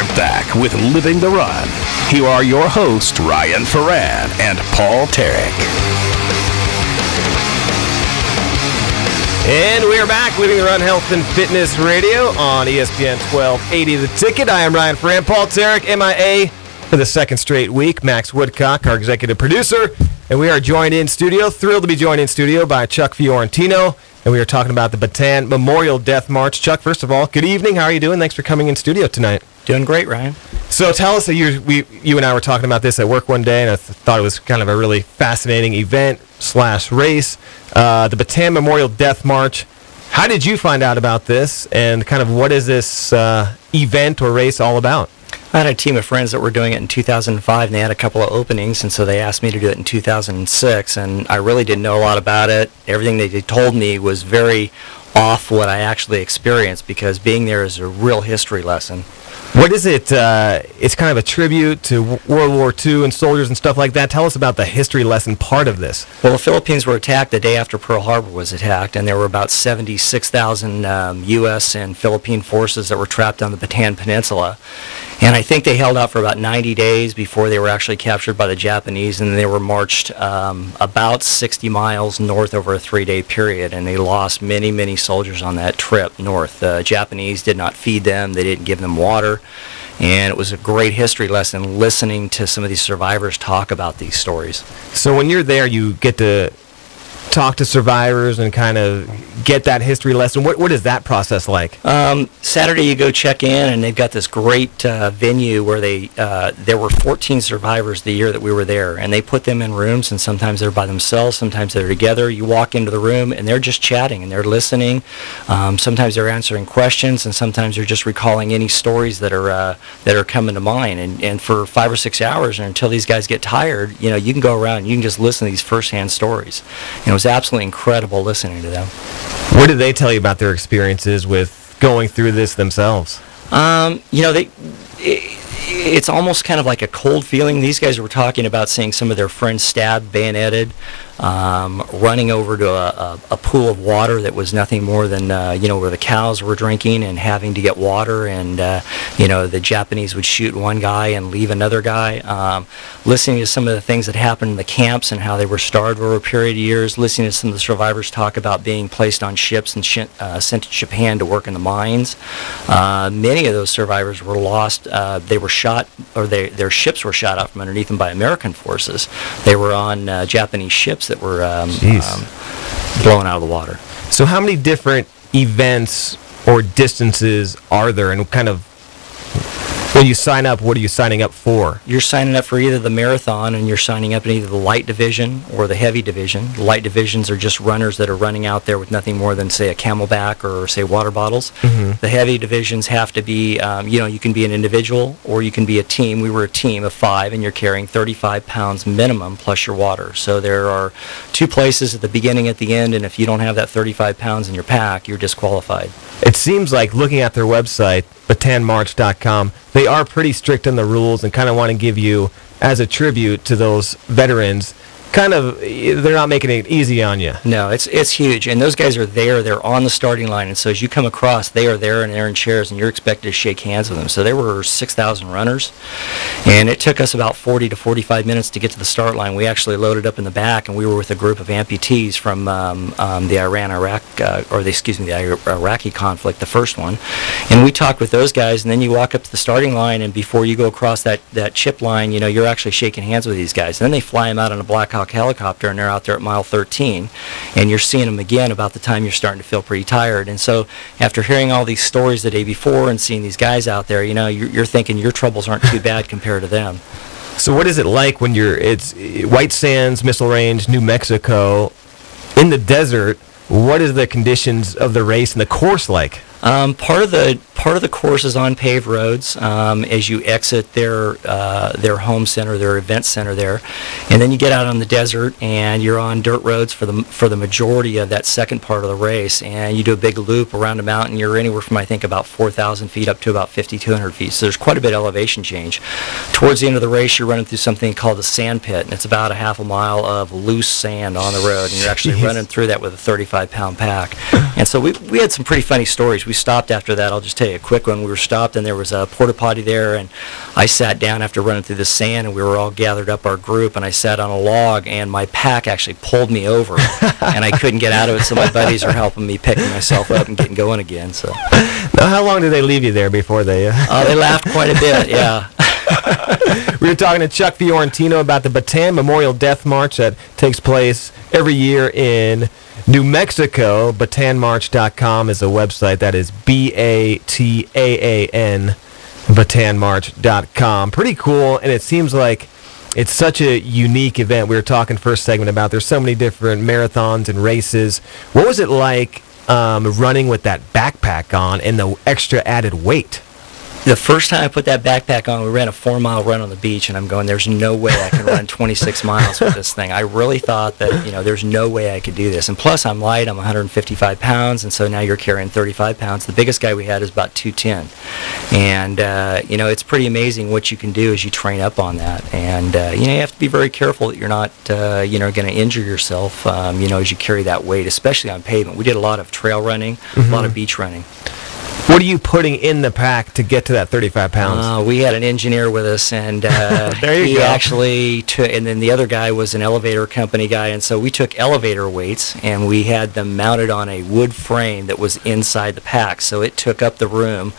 We're back with Living the Run. Here are your hosts, Ryan Ferran and Paul Tarek. And we are back, Living the Run Health and Fitness Radio on ESPN 1280 The Ticket. I am Ryan Ferran. Paul Tarek, MIA for the second straight week. Max Woodcock, our executive producer. And we are joined in studio, thrilled to be joined in studio by Chuck Fiorentino. And we are talking about the Bataan Memorial Death March. Chuck, first of all, good evening. How are you doing? Thanks for coming in studio tonight. Doing great, Ryan. So tell us, you and I were talking about this at work one day, and I thought it was kind of a really fascinating event/race. The Bataan Memorial Death March. How did you find out about this, and kind of what is this event or race all about? I had a team of friends that were doing it in 2005, and they had a couple of openings, and so they asked me to do it in 2006, and I really didn't know a lot about it. Everything they told me was very off what I actually experienced, because being there is a real history lesson. What is it? It's kind of a tribute to World War II and soldiers and stuff like that. Tell us about the history lesson part of this. Well, the Philippines were attacked the day after Pearl Harbor was attacked, and there were about 76,000 U.S. and Philippine forces that were trapped on the Bataan Peninsula. And I think they held out for about 90 days before they were actually captured by the Japanese, and they were marched about 60 miles north over a 3-day period, and they lost many, many soldiers on that trip north. The Japanese did not feed them, they didn't give them water, and it was a great history lesson listening to some of these survivors talk about these stories. So when you're there, you get to talk to survivors and kind of get that history lesson. What is that process like? Saturday you go check in, and they've got this great venue where there were 14 survivors the year that we were there, and they put them in rooms, and sometimes they're by themselves, sometimes they're together. You walk into the room, and they're just chatting, and they're listening. Sometimes they're answering questions, and sometimes they're just recalling any stories that are coming to mind. And for 5 or 6 hours, and until these guys get tired, you can go around and you can just listen to these firsthand stories. And it was absolutely incredible listening to them. What did they tell you about their experiences with going through this themselves? It's almost kind of like a cold feeling. These guys were talking about seeing some of their friends stabbed, bayoneted, running over to a pool of water that was nothing more than, where the cows were drinking, and having to get water, and, the Japanese would shoot one guy and leave another guy. Listening to some of the things that happened in the camps and how they were starved over a period of years, listening to some of the survivors talk about being placed on ships and sent to Japan to work in the mines. Many of those survivors were lost. They were shot, or their ships were shot out from underneath them by American forces. They were on Japanese ships that were blown out of the water. So how many different events or distances are there, and kind of, when you sign up, what are you signing up for? You're signing up for either the marathon, and you're signing up in either the light division or the heavy division. The light divisions are just runners that are running out there with nothing more than, say, a Camelback or, say, water bottles. Mm-hmm. The heavy divisions have to be, you can be an individual or you can be a team. We were a team of 5, and you're carrying 35 pounds minimum plus your water. So there are 2 places at the beginning, at the end, and if you don't have that 35 pounds in your pack, you're disqualified. It seems like, looking at their website, BataanMarch.com, they are pretty strict on the rules and kind of want to give you, as a tribute to those veterans, kind of, they're not making it easy on you. No, it's huge, and those guys are there. They're on the starting line, and so as you come across, they are there, and they're in chairs, and you're expected to shake hands with them. So there were 6,000 runners, and it took us about 40 to 45 minutes to get to the start line. We actually loaded up in the back, and we were with a group of amputees from the Iraqi conflict, the first one, and we talked with those guys. And then you walk up to the starting line, and before you go across that chip line, you're actually shaking hands with these guys. And then they fly them out on a Black Hawk helicopter, and they're out there at mile 13, and you're seeing them again about the time you're starting to feel pretty tired. And so after hearing all these stories the day before and seeing these guys out there, you're thinking your troubles aren't too bad compared to them. So what is it like when it's White Sands Missile Range, New Mexico, in the desert? What is the conditions of the race and the course like? Part of the course is on paved roads as you exit their home center, their event center there, and then you get out on the desert and you're on dirt roads for the majority of that second part of the race, and you do a big loop around a mountain. You're anywhere from, I think, about 4,000 feet up to about 5,200 feet, so there's quite a bit of elevation change. Towards the end of the race, you're running through something called the sand pit, and it's about a half a mile of loose sand on the road, and you're actually running through that with a 35-pound pack. And so we had some pretty funny stories. we stopped after that. I'll just tell you a quick one. We were stopped, and there was a porta potty there, and I sat down after running through the sand, and we were all gathered up, our group, and I sat on a log, and my pack actually pulled me over, and I couldn't get out of it, so my buddies are helping me picking myself up and getting going again. So, now, how long did they leave you there before they? They laughed quite a bit, yeah. We were talking to Chuck Fiorentino about the Bataan Memorial Death March that takes place every year in New Mexico. Batanmarch.com is a website. That is Bataan, Batanmarch.com. Pretty cool, and it seems like it's such a unique event. We were talking first segment about there's so many different marathons and races. What was it like running with that backpack on and the extra added weight? The first time I put that backpack on, we ran a 4-mile run on the beach, and I'm going, there's no way I can run 26 miles with this thing. I really thought that, there's no way I could do this. And plus, I'm light. I'm 155 pounds, and so now you're carrying 35 pounds. The biggest guy we had is about 210. And, it's pretty amazing what you can do as you train up on that. And, you have to be very careful that you're not, going to injure yourself, as you carry that weight, especially on pavement. We did a lot of trail running, a lot of beach running. What are you putting in the pack to get to that 35 pounds? We had an engineer with us, and he actually took, and then the other guy was an elevator company guy, and so we took elevator weights, and we had them mounted on a wood frame that was inside the pack, so it took up the room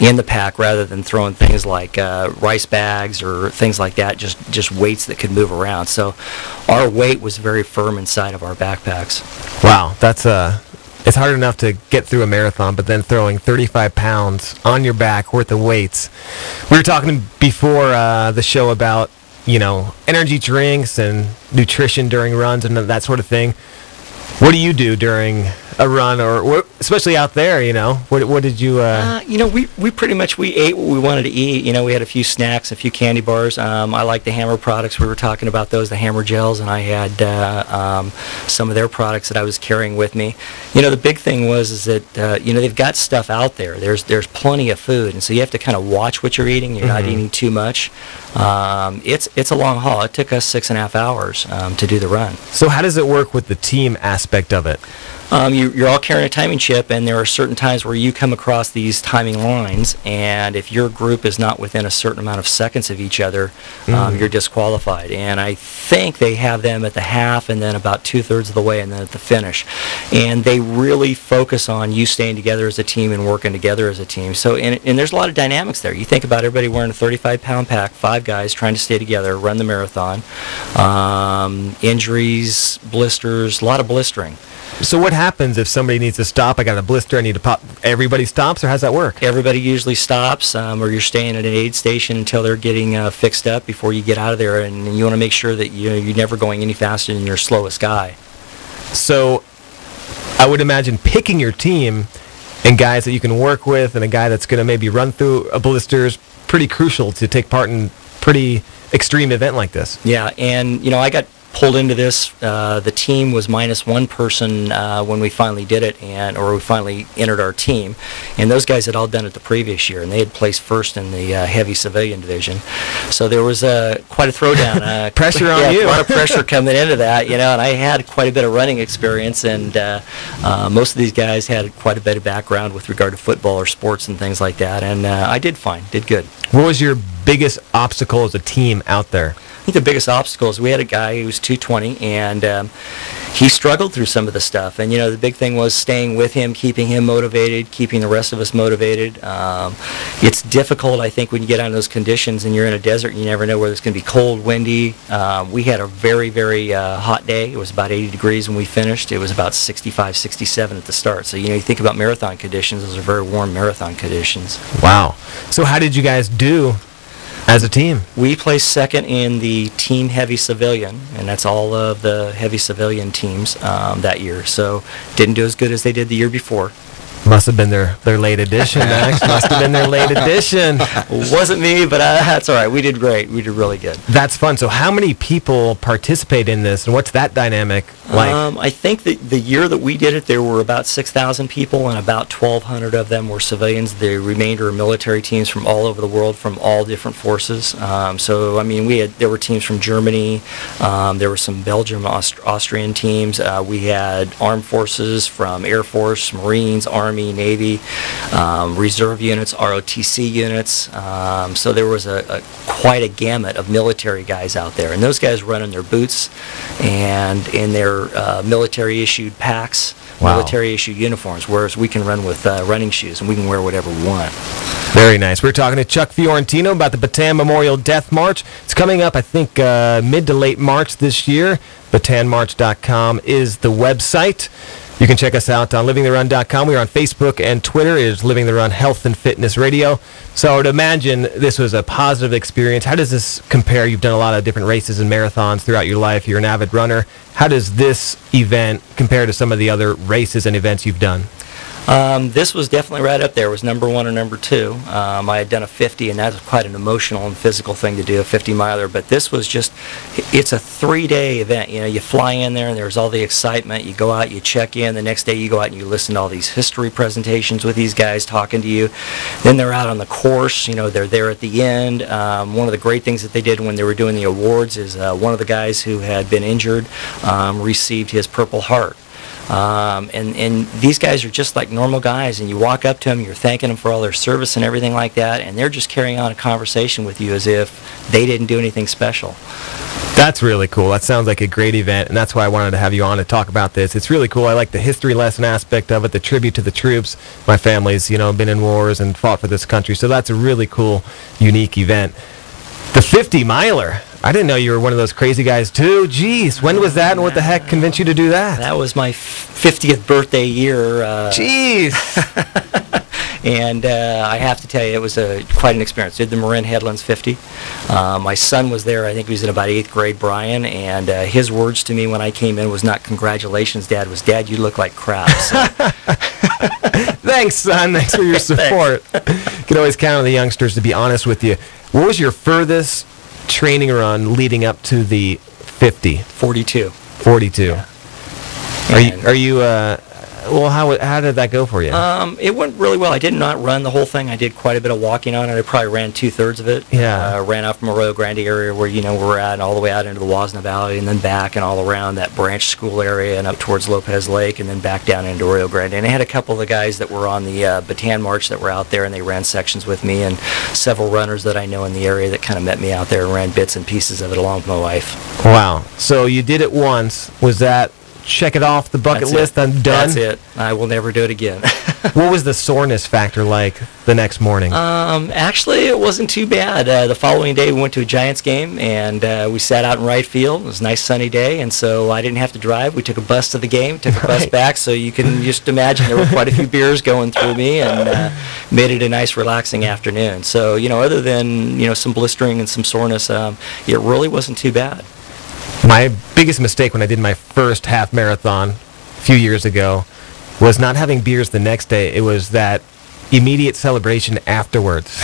in the pack rather than throwing things like rice bags or things like that, just weights that could move around. So our weight was very firm inside of our backpacks. Wow, that's it's hard enough to get through a marathon, but then throwing 35 pounds on your back worth of weights. We were talking before the show about, energy drinks and nutrition during runs and that sort of thing. What do you do during a run, or especially out there? What did you? We pretty much ate what we wanted to eat. We had a few snacks, a few candy bars. I like the Hammer products. We were talking about those, the Hammer gels, and I had some of their products that I was carrying with me. The big thing is that they've got stuff out there. There's plenty of food, and so you have to kind of watch what you're eating. You're not eating too much. It's a long haul. It took us 6.5 hours to do the run. So how does it work with the team aspect of it? You're all carrying a timing chip, and there are certain times where you come across these timing lines, and if your group is not within a certain amount of seconds of each other, you're disqualified. And I think they have them at the half, and then about 2/3 of the way, and then at the finish. And they really focus on you staying together as a team and working together as a team. So, and there's a lot of dynamics there. You think about everybody wearing a 35-pound pack, 5 guys trying to stay together, run the marathon. Injuries, blisters, a lot of blistering. So what happens if somebody needs to stop? I got a blister, I need to pop. Everybody stops, or how's that work? Everybody usually stops, or you're staying at an aid station until they're getting fixed up before you get out of there. And you want to make sure that you're never going any faster than your slowest guy. So I would imagine picking your team and guys that you can work with and a guy that's going to maybe run through a blister is pretty crucial to take part in pretty extreme event like this. Yeah, and I got pulled into this. The team was minus one person when we finally did it, or we finally entered our team. And those guys had all done it the previous year, and they had placed first in the heavy civilian division. So there was quite a throwdown. Pressure on you. A lot of pressure coming into that, and I had quite a bit of running experience, and most of these guys had quite a bit of background with regard to football or sports and things like that. And I did fine, did good. What was your biggest obstacle as a team out there? I think the biggest obstacle is we had a guy who was 220, and he struggled through some of the stuff. And, the big thing was staying with him, keeping him motivated, keeping the rest of us motivated. It's difficult, I think, when you get on those conditions and you're in a desert and you never know whether it's going to be cold, windy. We had a very, very hot day. It was about 80 degrees when we finished. It was about 65, 67 at the start. So, you think about marathon conditions. Those are very warm marathon conditions. Wow. So how did you guys do as a team? We placed second in the team heavy civilian, and that's all of the heavy civilian teams that year. So didn't do as good as they did the year before. Must have been their late edition, Max. Must have been their late edition. Wasn't me, but that's all right. We did great. We did really good. That's fun. So how many people participate in this, and what's that dynamic like? I think that the year that we did it, there were about 6,000 people, and about 1,200 of them were civilians. The remainder are military teams from all over the world, from all different forces. There were teams from Germany. There were some Belgian, Austrian teams. We had armed forces from Air Force, Marines, Army. Army, Navy, reserve units, ROTC units. So there was quite a gamut of military guys out there. And those guys run in their boots and in their military-issued packs, Wow. military-issued uniforms, whereas we can run with running shoes, and we can wear whatever we want. Very nice. We're talking to Chuck Fiorentino about the Bataan Memorial Death March. It's coming up, I think, mid to late March this year. BataanMarch.com is the website. You can check us out on livingtherun.com. We are on Facebook and Twitter. It is Living the Run Health and Fitness Radio. So I would imagine this was a positive experience. How does this compare? You've done a lot of different races and marathons throughout your life. You're an avid runner. How does this event compare to some of the other races and events you've done? This was definitely right up there. It was number 1 or number 2. I had done a 50, and that was quite an emotional and physical thing to do, a 50-miler. But this was just, it's a 3-day event. You know, you fly in there, and there's all the excitement. You go out, you check in. The next day, you go out and you listen to all these history presentations with these guys talking to you. Then they're out on the course. You know, they're there at the end. One of the great things that they did when they were doing the awards is one of the guys who had been injured received his Purple Heart. And these guys are just like normal guys, and you walk up to them, you're thanking them for all their service and everything like that, and they're just carrying on a conversation with you as if they didn't do anything special. That's really cool. That sounds like a great event, and that's why I wanted to have you on to talk about this. It's really cool. I like the history lesson aspect of it, the tribute to the troops. My family's, been in wars and fought for this country, so that's a really cool, unique event. The 50-miler. I didn't know you were one of those crazy guys, too. Jeez, when was that, and what the heck convinced you to do that? That was my 50th birthday year. Jeez. And I have to tell you, it was quite an experience. Did the Marin Headlands 50. My son was there. I think he was in about 8th grade, Brian, and his words to me when I came in was not "Congratulations, Dad." Was "Dad, you look like crap." So. Thanks, son. Thanks for your support. You can always count on the youngsters to be honest with you. What was your furthest training run leading up to the 50? 42. 42. And Are you well, how did that go for you? It went really well. I did not run the whole thing. I did quite a bit of walking on it. I probably ran 2/3 of it. Yeah. Ran out from Arroyo Grande area where we're at, and all the way out into the Wasna Valley, and then back and all around that branch school area and up towards Lopez Lake, and then back down into Arroyo Grande. And I had a couple of the guys that were on the Bataan March that were out there, and they ran sections with me, and several runners that I know in the area that kind of met me out there and ran bits and pieces of it along with my wife. Wow. So you did it once. Was that check it off the bucket list? I'm done? That's it. I will never do it again. What was the soreness factor like the next morning? Actually, it wasn't too bad. The following day, we went to a Giants game, and we sat out in right field. It was a nice sunny day, and so I didn't have to drive. We took a bus to the game, took a bus back, so you can just imagine there were quite a few beers going through me, and made it a nice, relaxing afternoon. So, other than, some blistering and some soreness, it really wasn't too bad. My biggest mistake when I did my first half marathon a few years ago was not having beers the next day. It was that immediate celebration afterwards.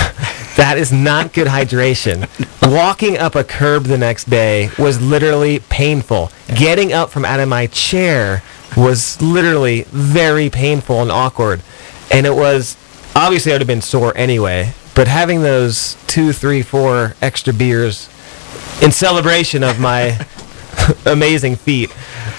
That is not good hydration. Walking up a curb the next day was literally painful. Getting up from out of my chair was literally very painful and awkward. And it was, obviously I would have been sore anyway, but having those 2, 3, 4 extra beers in celebration of my amazing feat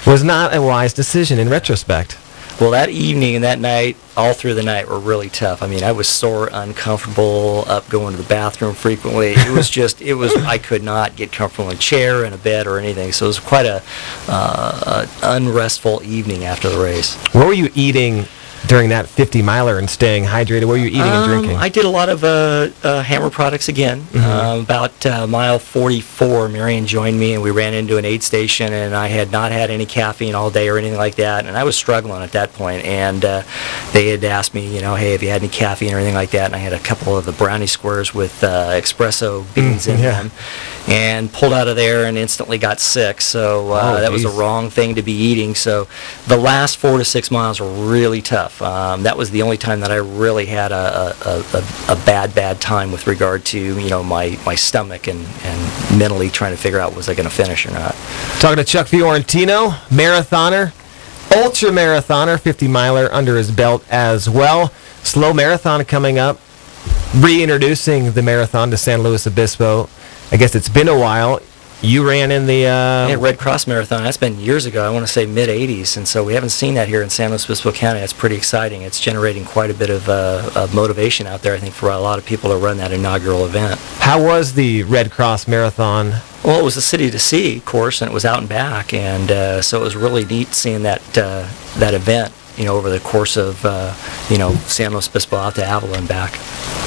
was not a wise decision in retrospect. Well, that evening and that night, all through the night, were really tough. I mean, I was sore, uncomfortable, up going to the bathroom frequently. It was just, I could not get comfortable in a chair, in a bed, or anything. So it was quite a unrestful evening after the race. What were you eating during that 50-miler and staying hydrated? What were you eating and drinking? I did a lot of Hammer products again. About mile 44, Marion joined me, and we ran into an aid station, and I had not had any caffeine all day or anything like that, and I was struggling at that point. And they had asked me, hey, have you had any caffeine or anything like that? And I had a couple of the brownie squares with espresso beans in them. And pulled out of there and instantly got sick. So that was a wrong thing to be eating. So the last 4 to 6 miles were really tough. That was the only time that I really had a bad time with regard to my stomach and mentally trying to figure out was I going to finish or not. Talking to Chuck Fiorentino, marathoner, ultra marathoner, 50-miler under his belt as well. Slow marathon coming up. Reintroducing the marathon to San Luis Obispo. I guess it's been a while. you ran in the... Yeah, Red Cross Marathon. That's been years ago. I want to say mid-'80s, and so we haven't seen that here in San Luis Obispo County. That's pretty exciting. It's generating quite a bit of motivation out there, I think, for a lot of people to run that inaugural event. How was the Red Cross Marathon? Well, it was a city-to-sea course, and it was out and back, and so it was really neat seeing that event, over the course of, San Luis Obispo out to Avila and back.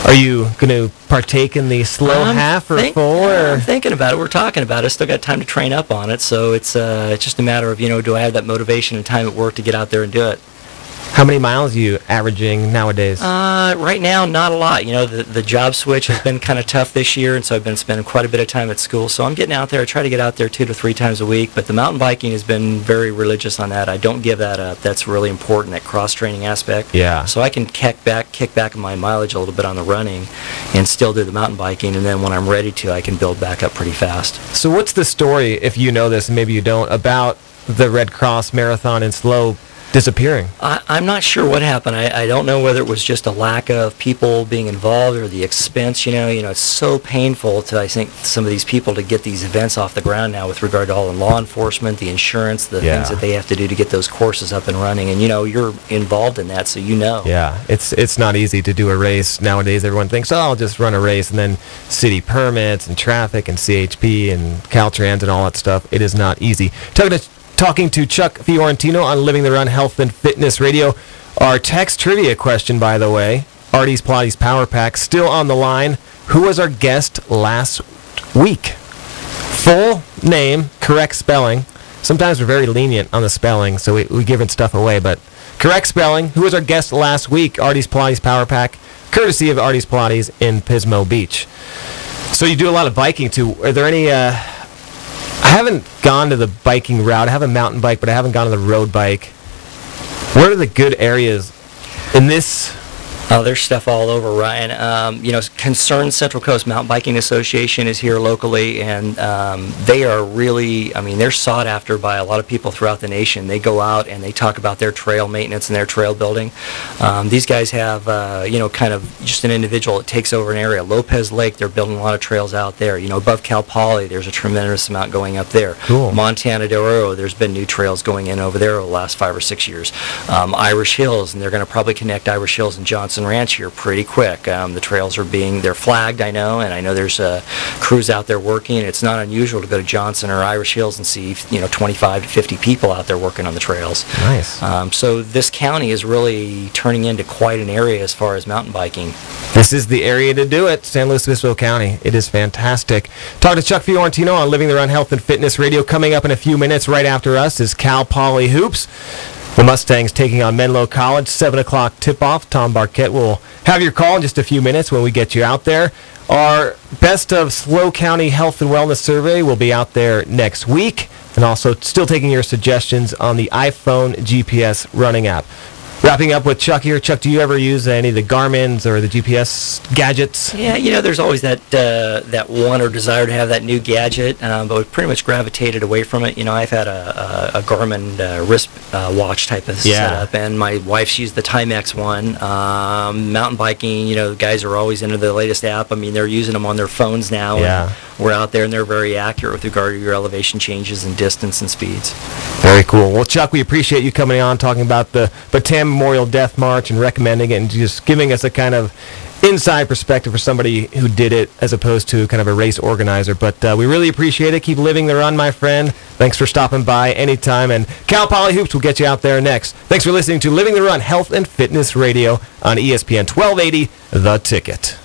Are you going to partake in the slow half or full? I'm thinking about it. We're talking about it. Still got time to train up on it, so it's just a matter of, do I have that motivation and time at work to get out there and do it? How many miles are you averaging nowadays? Right now, not a lot. The job switch has been kind of tough this year, and so I've been spending quite a bit of time at school. So I'm getting out there. I try to get out there 2 to 3 times a week, but the mountain biking has been very religious on that. I don't give that up. That's really important, that cross-training aspect. Yeah. So I can kick back my mileage a little bit on the running and still do the mountain biking, and then when I'm ready to, I can build back up pretty fast. So what's the story, if you know this and maybe you don't, about the Red Cross Marathon in Slow disappearing? I'm not sure what happened. I don't know whether it was just a lack of people being involved or the expense. It's so painful to, I think, some of these people to get these events off the ground now with regard to all the law enforcement, the insurance, the things that they have to do to get those courses up and running. And, you're involved in that, so you know. Yeah, it's not easy to do a race. Nowadays, everyone thinks, I'll just run a race, and then city permits and traffic and CHP and Caltrans and all that stuff. It is not easy. Talking to Chuck Fiorentino on Living the Run Health and Fitness Radio. Our text trivia question, by the way, Artie's Pilates Power Pack, still on the line. Who was our guest last week? Full name, correct spelling. Sometimes we're very lenient on the spelling, so we giving stuff away, but correct spelling. Who was our guest last week? Artie's Pilates Power Pack, courtesy of Artie's Pilates in Pismo Beach. So you do a lot of biking, too. Are there any... I haven't gone to the biking route. I have a mountain bike, but I haven't gone to the road bike. What are the good areas in this? Oh, there's stuff all over, Ryan. Concerned Central Coast Mountain Biking Association is here locally, and they are really, they're sought after by a lot of people throughout the nation. They go out and they talk about their trail maintenance and their trail building. These guys have, kind of just an individual that takes over an area. Lopez Lake, they're building a lot of trails out there. Above Cal Poly, there's a tremendous amount going up there. Cool. Montana Del Oro, there's been new trails going in over there over the last 5 or 6 years. Irish Hills, and they're going to probably connect Irish Hills and Johnson Ranch here pretty quick. The trails they're flagged, I know, and I know there's crews out there working. It's not unusual to go to Johnson or Irish Hills and see 25 to 50 people out there working on the trails. Nice. So this county is really turning into quite an area as far as mountain biking. This is the area to do it, San Luis Obispo County. It is fantastic. Talk to Chuck Fiorentino on Living the Run Health and Fitness Radio. Coming up in a few minutes right after us is Cal Poly Hoops. The Mustangs taking on Menlo College, 7 o'clock tip-off. Tom Barquette will have your call in just a few minutes when we get you out there. Our Best of Slow County Health and Wellness Survey will be out there next week. And also still taking your suggestions on the iPhone GPS running app. Wrapping up with Chuck here. Chuck, do you ever use any of the Garmin's or the GPS gadgets? Yeah, there's always that want or desire to have that new gadget, but we've pretty much gravitated away from it. I've had a Garmin wrist watch type of setup, and my wife's used the Timex one. Mountain biking, the guys are always into the latest app. They're using them on their phones now. Yeah. We're out there, and they're very accurate with regard to your elevation changes and distance and speeds. Very cool. Well, Chuck, we appreciate you coming on, talking about the Bataan Memorial Death March and recommending it and just giving us a kind of inside perspective for somebody who did it as opposed to kind of a race organizer. But we really appreciate it. Keep living the run, my friend. Thanks for stopping by anytime. And Cal Poly Hoops will get you out there next. Thanks for listening to Living the Run Health and Fitness Radio on ESPN 1280, The Ticket.